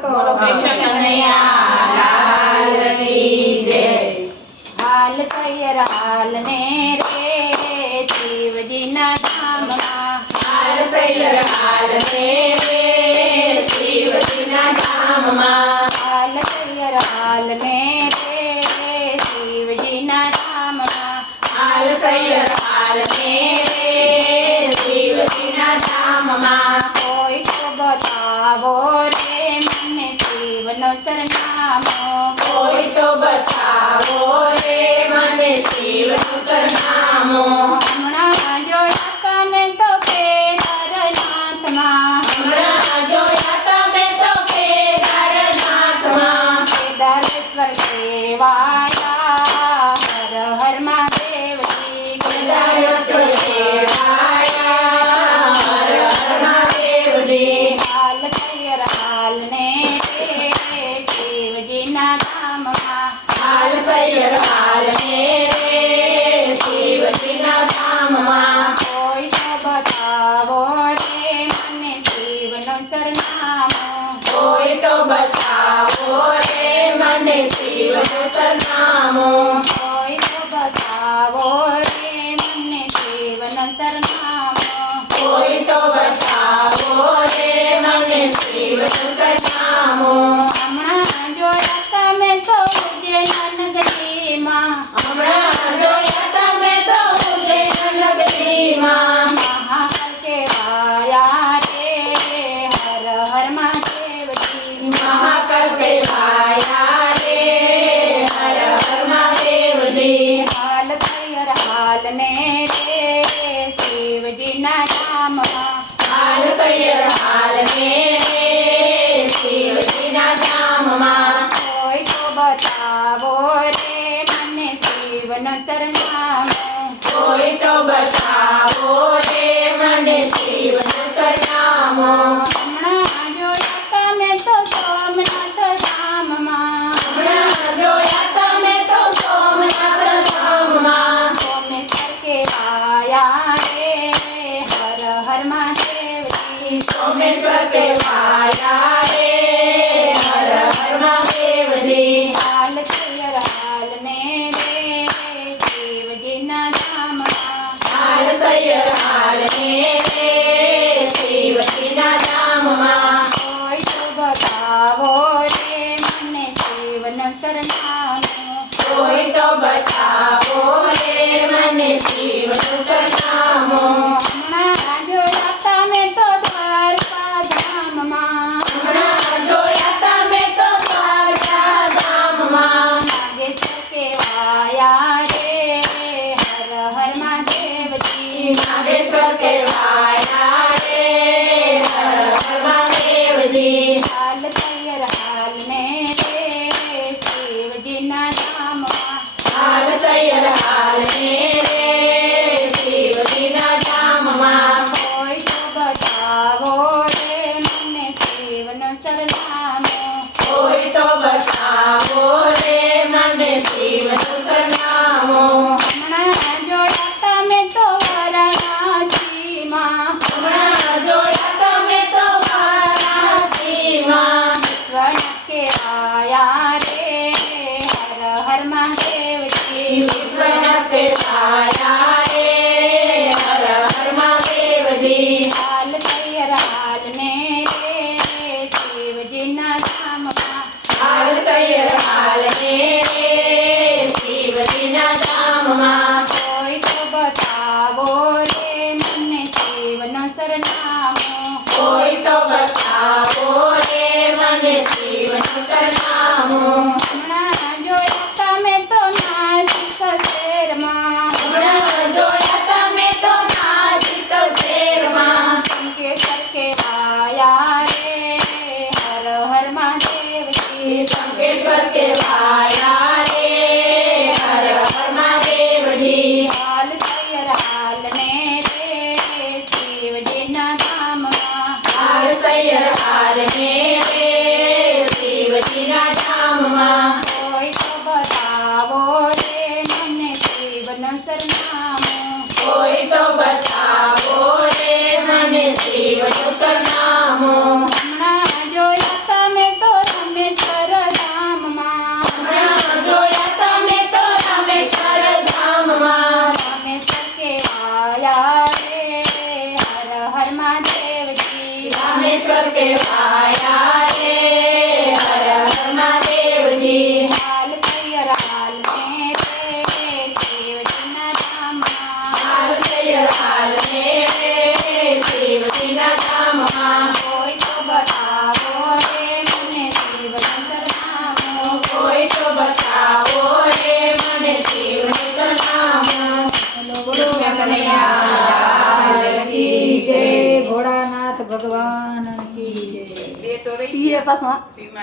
બોલો કૃષ્ણ કનૈયા લાલ કી જય। હાલ તૈયાર હાલ ને રે શિવજીના ધામમાં, હાલ તૈયાર હાલ ને રે શિવજીના ધામમાં, હાલ તૈયાર હાલ ને રે શિવજીના ધામમાં, હાલ તૈયાર હાલ ને રે શિવજીના ધામમાં। કોઈ તો બતાવો રે મને શિવનો સરનામો, કોઈ તો બતાવો રે મને શિવનું સરનામું। હમણાં જોયા તમે તો કેદારનાથમાં, હમણાં જોયા તમે તો કેદારનાથમાં, કેદારેશ્વર કહેવાયા હર હર મહાદેવજી, કેદારેશ્વર કહેવાયા હર હર મહાદેવજી। હાલ તૈયાર હાલ ને રે શિવજીના ધામમાં, હાલ તૈયાર હાલ ને રે શિવજીના ધામમાં। કોઈ તો બતાવો રે મને શિવનો સરનામો, કોઈ તો બતાવો રે મને શિવનું સરનામું। કોઈ તો બતાવો રે મને શિવનો સરનામો, કોઈ તો બતાવો રે મને શિવનું સરનામું। હમણાં જોયા તમે તો ઉજ્જૈન નગરીમાં, હમણાં જોયા તમે તો ઉજ્જૈન નગરીમાં, મહાકાલ કહેવાયા રે હર હર મહાદેવજી, મહાકાલ કહેવાયા રે હર હર મહાદેવજી। હાલ તૈયાર હાલ ને રે શિવજીના ધામમાં, હાલ તૈયાર હાલ ને રે શિવજીના ધામમાં। કોઈ તો બતાવો રે મને શિવનો સરનામો, કોઈ તો બતાવો રે મને શિવનું સરનામું। હમણાં જોયા તમે તો સોમનાથ ધામમાં, હમણાં જોયા તમે તો સોમનાથ ધામમાં, સોમેશ્વર કહેવાયા રે હર હર મહાદેવજી, સોમેશ્વર કહેવાયા રે હર હર મહાદેવજી। હાલ તૈયાર હાલ ને રે શિવજીના ધામમાં, હાલ તૈયાર હાલ ને રે શિવજીના ધામમાં। કોઈ તો બતાવો રે મને શિવનો સરનામો, કોઈ તો બતાવો રે મને શિવનું સરનામું। હમણાં જોયા તમે તો દ્વારકા ધામમાં, હમણાં જોયા તમે તો દ્વારકા ધામમાં, નાગેશ્વર કહેવાયા રે હર હર મહાદેવજી, નાગેશ્વર કહેવાયા રે હર હર મહાદેવજી। હાલ તૈયાર હાલ ને રે શિવજીના ધામમાં, હાલ તૈયાર હાલ ને રે શિવજીના ધામમાં, કોઈ તો બતાવો રે મને શિવનો સરનામો, કોઈ તો બતાવો રે મને શિવનું સરનામું। હમણાં જોયા તમે તો વારાણસીમાં, હમણાં જોયા તમે તો વારાણસીમાં, વિશ્વનાથ કહેવાયા રે હર હર મહાદેવજી, વિશ્વનાથ કહેવાયા રે હર હર મહાદેવજી। હાલ તૈયાર હાલ ને રે શિવજીના ધામમાં, હાલ તૈયાર હાલ ને રે શિવજીના ધામમાં, કોઈ તો બતાવો રે મને શિવનો સરનામો, કોઈ તો બતાવો રે મને શિવનું સરનામું। હમણાં જોયા તમે તો નાસિક શહેરમાં, હમણાં જોયા તમે તો નાસિક શહેરમાં, શંકેશ્વર કહેવાયા રે હર હર મહાદેવજી, શંકેશ્વર કહેવાયા રે હર હર મહાદેવજી। મહાદેવજી રામેશ્વર કહેવાયા રે હર હર મહાદેવજી હાલ તૈયાર હાલ ને દેવજીના ધામમાં હાલ તૈયાર હાલ ને દેવજીના ધામમાં કોઈ તો બતાવો રે મને દેવનું સરનામું કોઈ તો બતાવો રે મને દેવનું સરનામું. બોલો કનૈયા કી જય. ભોળાનાથ ભગવાન કી જય. બે તો રહી ઈ ગયા. પાછો બીમાર